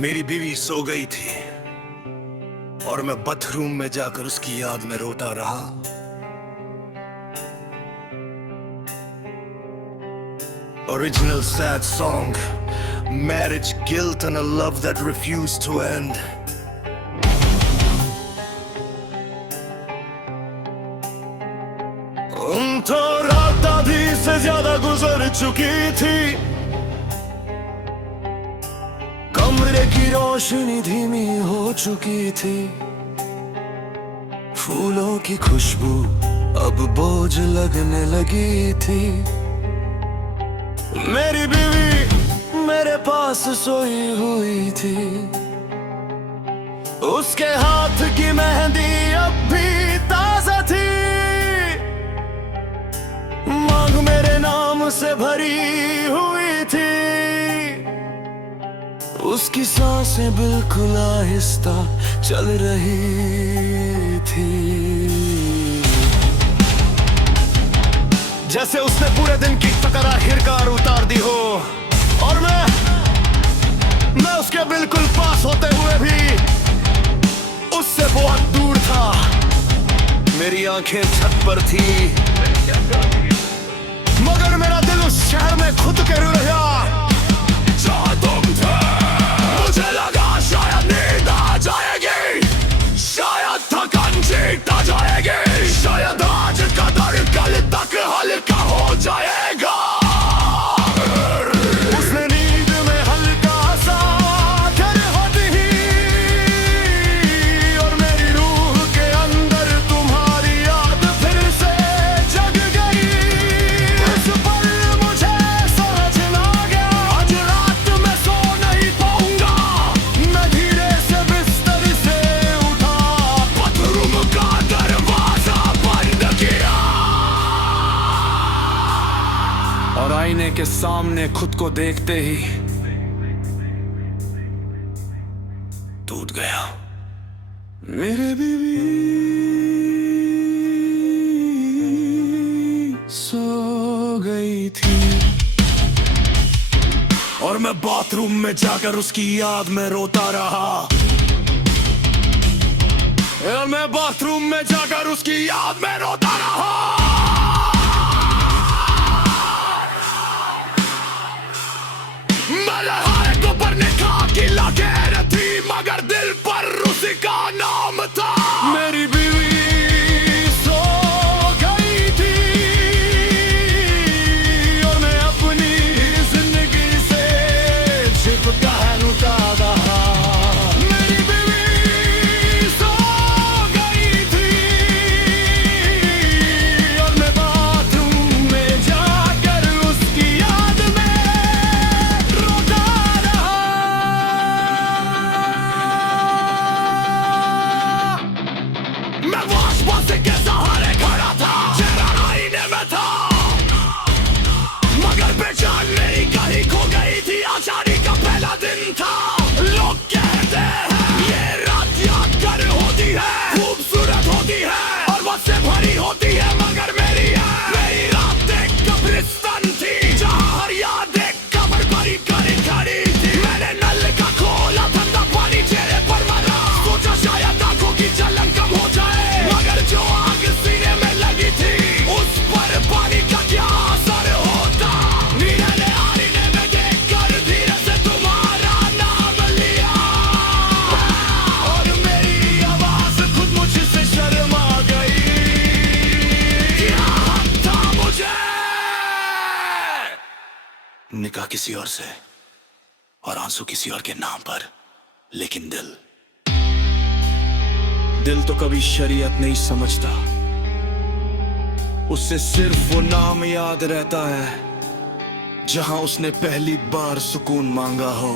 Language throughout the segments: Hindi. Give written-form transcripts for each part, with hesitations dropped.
मेरी बीवी सो गई थी और मैं बाथरूम में जाकर उसकी याद में रोता रहा। Original sad song, marriage guilt and a love that refused to end. तो रात आधी से ज्यादा गुजर चुकी थी, कमरे की रोशनी धीमी हो चुकी थी, फूलों की खुशबू अब बोझ लगने लगी थी। मेरी बीवी मेरे पास सोई हुई थी, उसके हाथ की मेहंदी अब भी ताजा थी, मांग मेरे नाम से भरी हुई थी, उसकी सांसें बिल्कुल आहिस्ता चल रही थी, जैसे उसने पूरे दिन की थकान आखिरकार उतार दी हो। और मैं उसके बिल्कुल पास होते हुए भी उससे बहुत दूर था। मेरी आंखें छत पर थी, मगर मेरा दिल उस शहर में खुद के रुला। जहाँ तुम थे मुझे लगा शायद नींद आ जाएगी, शायद थकान जीत आ जाएगी, शायद आज का दर्द कल तक हल्का हो जाएगा। उसने नींद में हल्का सा करवट ही, और मेरी रूह के अंदर तुम्हारी याद फिर से जग गई। इस पल मुझे समझ ना गया, आज रात मैं सो नहीं पाऊंगा। मैं धीरे से बिस्तर से उठा, बाथरूम का दरवाजा बंद किया, और आईने के सामने खुद को देखते ही टूट गया। मेरे बीवी सो गई थी और मैं बाथरूम में जाकर उसकी याद में रोता रहा। और मैं बाथरूम में जाकर उसकी याद में रोता रहा। मेरे हाथ को पर निकाह की लकीर थी, मगर दिल पर उसी का नाम था। मेरी बीवी सो गई थी और मैं अपनी जिंदगी से चिपका लुटा रहा। मेरी बीवी सो गई थी और मैं बाथरूम में जाकर उसकी याद में मैं वाशबासी के सहारे खड़ा था, चेहरा आईने में था, मगर पहचान मेरी कहीं खो गई थी। आषाढ़ी का पहला दिन था। लोग कहते हैं ये रात यादगार होती है, खूबसूरत होती है और बस से भरी होती है, मगर मेरी रात एक कब्रिस्तान थी, जहाँ हर याद एक कब्र भरी करी खड़ी थी। मैंने नल का खोला, ठंडा पानी चेहरे पर मरा, सोचा शायद आंखों की जलन कम हो जाए, मगर जो आग सीने में लगी थी उस पर पानी का क्या असर होता। नीले ने आईने में देखकर धीरे से तुम्हारा नाम लिया, और मेरी आवाज खुद मुझसे शर्मा गई। क्या हक था मुझे? निकाह किसी और से और आंसू किसी और के नाम पर, लेकिन दिल तो कभी शरीयत नहीं समझता, उससे सिर्फ वो नाम याद रहता है जहां उसने पहली बार सुकून मांगा हो।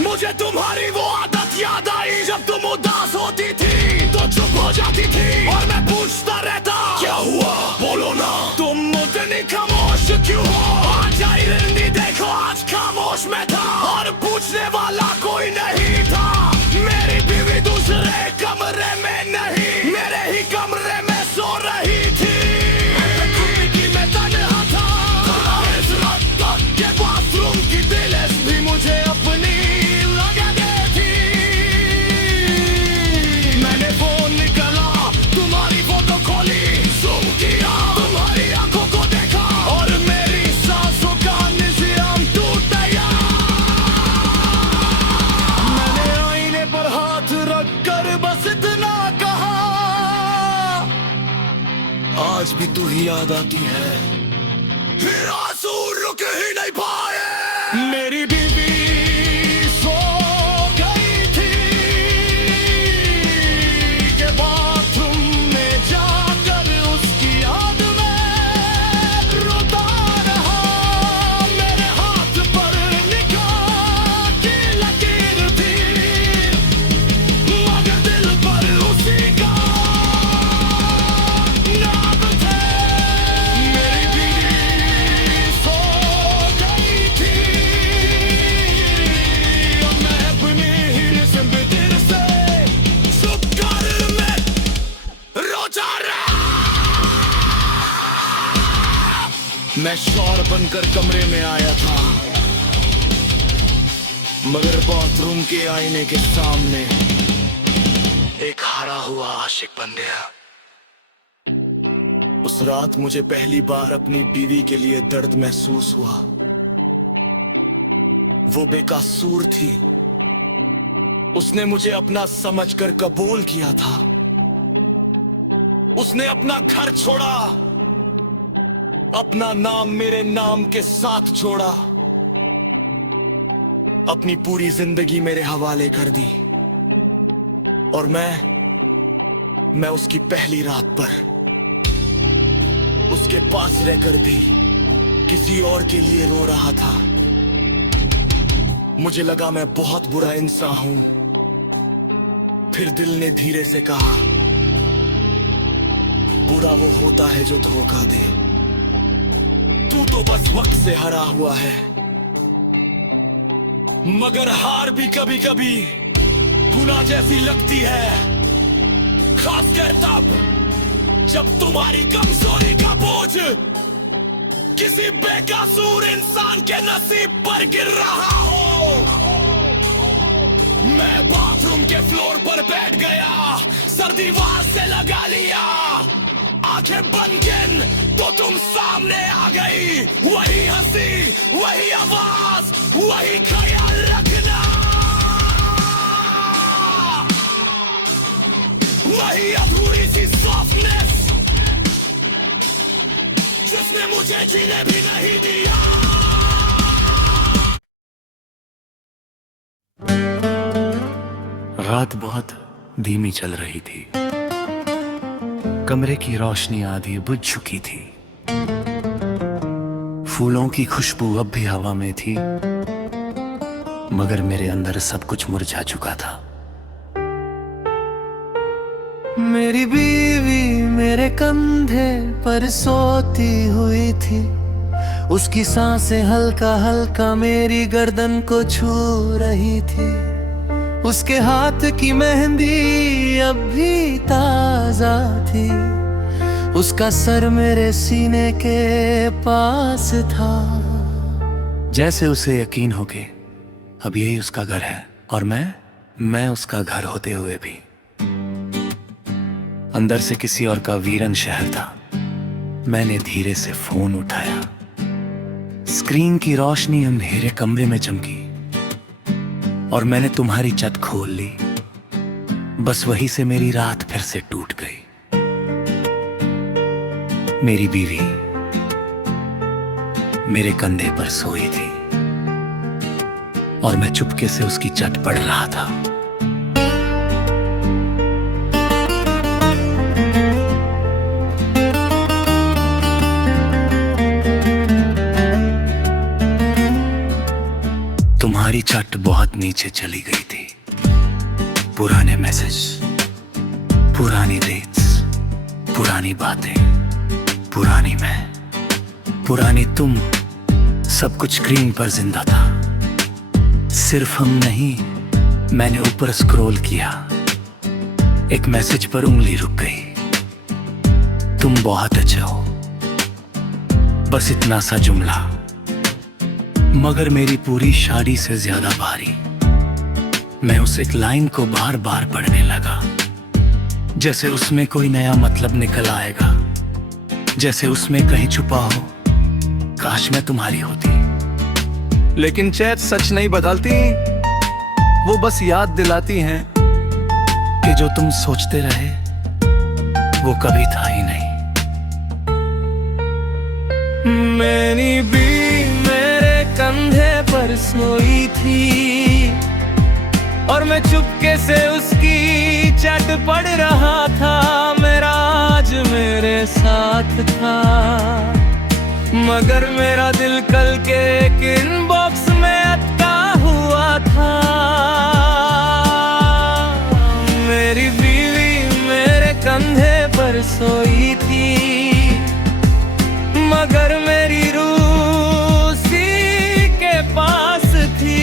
मुझे तुम्हारी वो आदत याद आई, जब तुम उदास होती थी तो चुप हो जाती थी, और मैं पूछता रहता क्या हुआ बोलो ना, तुम इतनी खामोश क्यों हो? आज आई रिंदी देखो, आज खामोश मैं था और पूछने वाला कोई नहीं था। मेरी बीवी दूसरे कमरे में नहीं, मेरे ही कमरे में सो रही थी। मैं तन्हा था, इस रात तक के बाथरूम की दिल भी मुझे की याद आती है, फिर आंसू रुक ही नहीं पाए। मेरी बीवी सो गई थी के बाथरूम में जाकर उसकी याद में रोता रहा। मेरे हाथ पर निगाह की लकीर थी, मगर दिल पर उसी का नाम था। मेरी बीवी सो गई थी और मैं अपनी ही दिल से चुप कर मैं रोता रहा। मैं शौर बनकर कमरे में आया था, मगर बाथरूम के आईने के सामने एक हारा हुआ आशिक बन गया। उस रात मुझे पहली बार अपनी बीवी के लिए दर्द महसूस हुआ। वो बेकसूर थी, उसने मुझे अपना समझकर कबूल किया था। उसने अपना घर छोड़ा, अपना नाम मेरे नाम के साथ जोड़ा, अपनी पूरी जिंदगी मेरे हवाले कर दी। और मैं उसकी पहली रात पर उसके पास रहकर भी किसी और के लिए रो रहा था। मुझे लगा मैं बहुत बुरा इंसान हूं। फिर दिल ने धीरे से कहा, बुरा वो होता है जो धोखा दे, तू तो बस वक्त से हरा हुआ है। मगर हार भी कभी कभी गुनाह जैसी लगती है, खासकर तब जब तुम्हारी कमजोरी का बोझ किसी बेकसूर इंसान के नसीब पर गिर रहा हो। मैं बाथरूम के फ्लोर पर बैठ गया, सर दीवार से लगा लिया, आंखें बंद किन तो तुम सामने आ गई। वही हंसी, वही आवाज, वही ख्याल रखना, वही अधूरी सी सॉफ्टनेस जिसने मुझे जीने भी नहीं दिया। रात बहुत धीमी चल रही थी, कमरे की रोशनी आधी बुझ चुकी थी, फूलों की खुशबू अब भी हवा में थी, मगर मेरे अंदर सब कुछ मुरझा चुका था। मेरी बीवी मेरे कंधे पर सोती हुई थी, उसकी सांसें हल्का हल्का मेरी गर्दन को छू रही थी। उसके हाथ की मेहंदी अब भी ताजा थी, उसका सर मेरे सीने के पास था। जैसे उसे यकीन हो के अब यही उसका घर है और मैं उसका घर होते हुए भी अंदर से किसी और का वीरन शहर था। मैंने धीरे से फोन उठाया, स्क्रीन की रोशनी अंधेरे कमरे में चमकी और मैंने तुम्हारी छत खोल ली। बस वही से मेरी रात फिर से टूट गई। मेरी बीवी मेरे कंधे पर सोई थी और मैं चुपके से उसकी छत पढ़ रहा था। तुम्हारी छत बहुत नीचे चली गई थी। पुराने मैसेज, पुरानी डेट्स, पुरानी बातें, पुरानी मैं, पुरानी तुम, सब कुछ स्क्रीन पर जिंदा था। सिर्फ हम नहीं, मैंने ऊपर स्क्रॉल किया, एक मैसेज पर उंगली रुक गई, तुम बहुत अच्छे हो। बस इतना सा जुमला, मगर मेरी पूरी शादी से ज्यादा भारी। मैं उस एक लाइन को बार बार पढ़ने लगा, जैसे उसमें कोई नया मतलब निकल आएगा, जैसे उसमें कहीं छुपा हो काश मैं तुम्हारी होती। लेकिन चैट सच नहीं बदलती, वो बस याद दिलाती हैं कि जो तुम सोचते रहे वो कभी था ही नहीं। मेरी बीवी मेरे कंधे पर सोई थी और मैं चुपके से उसकी चट पढ़ रहा था। मेरा आज मेरे साथ था, मगर मेरा दिल कल के एक इनबॉक्स में अटका हुआ था। मेरी बीवी मेरे कंधे पर सोई थी, मगर मेरी रूह उसी के पास थी।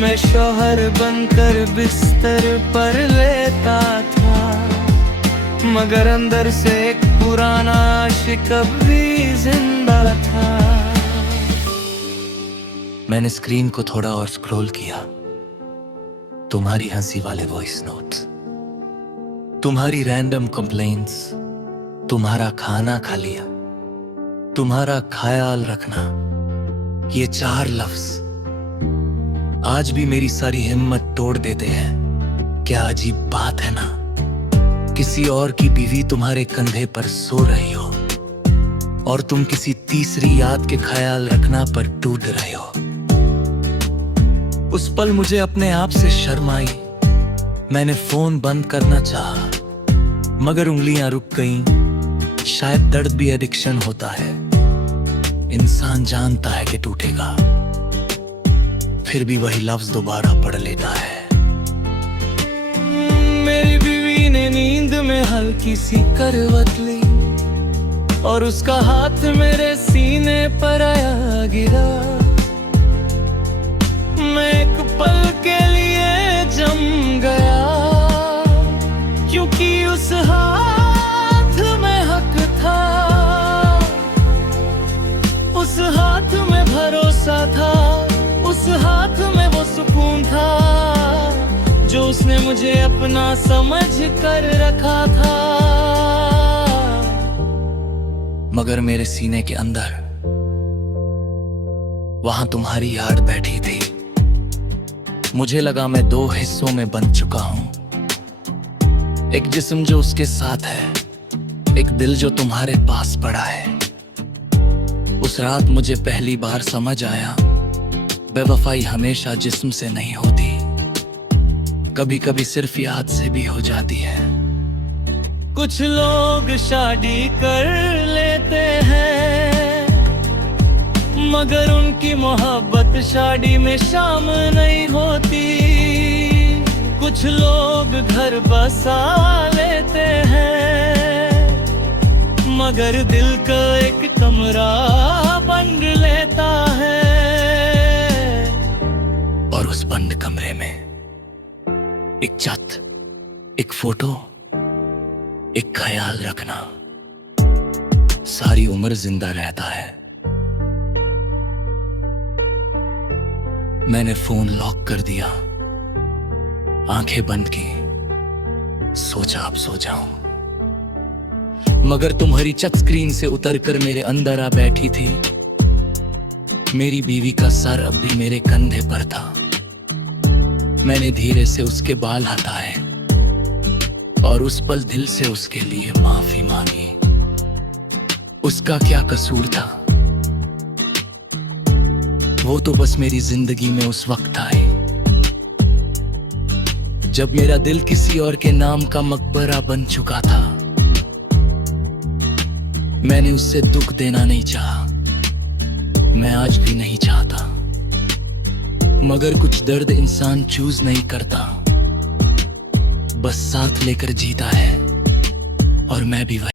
मैं शौहर बनकर बिस्तर पर लेटा था, मगर अंदर से एक पुराना आशिक अब भी जिंदा था। मैंने स्क्रीन को थोड़ा और स्क्रॉल किया, तुम्हारी हंसी वाले वॉइस नोट्स, तुम्हारी रैंडम कंप्लेंट्स, तुम्हारा खाना खा लिया, तुम्हारा ख्याल रखना, ये 4 लफ्ज आज भी मेरी सारी हिम्मत तोड़ देते हैं। क्या अजीब बात है ना, किसी और की बीवी तुम्हारे कंधे पर सो रही हो और तुम किसी तीसरी याद के ख्याल रखना पर टूट रहे हो। उस पल मुझे अपने आप से शर्म आई। मैंने फोन बंद करना चाहा, मगर उंगलियां रुक गईं। शायद दर्द भी एडिक्शन होता है, इंसान जानता है कि टूटेगा, फिर भी वही लफ्ज दोबारा पढ़ लेता है। मेरी बीवी ने नींद में हल्की सी करवट ली और उसका हाथ मेरे सीने पर आया गिरा। मैं एक पल के लिए जम गया, क्योंकि उस हाथ में हक था, उस हाथ में भरोसा था, उस हाथ में वो सुकून था जो उसने मुझे अपना समझ कर रखा था। मगर मेरे सीने के अंदर वहां तुम्हारी याद बैठी थी। मुझे लगा मैं 2 हिस्सों में बन चुका हूं, एक जिस्म जो उसके साथ है, एक दिल जो तुम्हारे पास पड़ा है। उस रात मुझे पहली बार समझ आया, बेवफाई हमेशा जिस्म से नहीं होती, कभी कभी सिर्फ याद से भी हो जाती है। कुछ लोग शादी कर लेते हैं, मगर उनकी मोहब्बत शादी में शाम नहीं होती। कुछ लोग घर बसा लेते हैं, मगर दिल का एक कमरा बन लेता है। और उस बंद कमरे में एक छत, एक फोटो, एक ख्याल रखना सारी उम्र जिंदा रहता है। मैंने फोन लॉक कर दिया, आंखें बंद की, सोचा अब सो जाऊं, मगर तुम्हारी टच स्क्रीन से उतरकर मेरे अंदर आ बैठी थी। मेरी बीवी का सर अब भी मेरे कंधे पर था। मैंने धीरे से उसके बाल हटाए और उस पल दिल से उसके लिए माफी मांगी। उसका क्या कसूर था, वो तो बस मेरी जिंदगी में उस वक्त आए जब मेरा दिल किसी और के नाम का मकबरा बन चुका था। मैंने उससे दुख देना नहीं चाहा, मैं आज भी नहीं चाहता, मगर कुछ दर्द इंसान चूज नहीं करता, बस साथ लेकर जीता है, और मैं भी वही।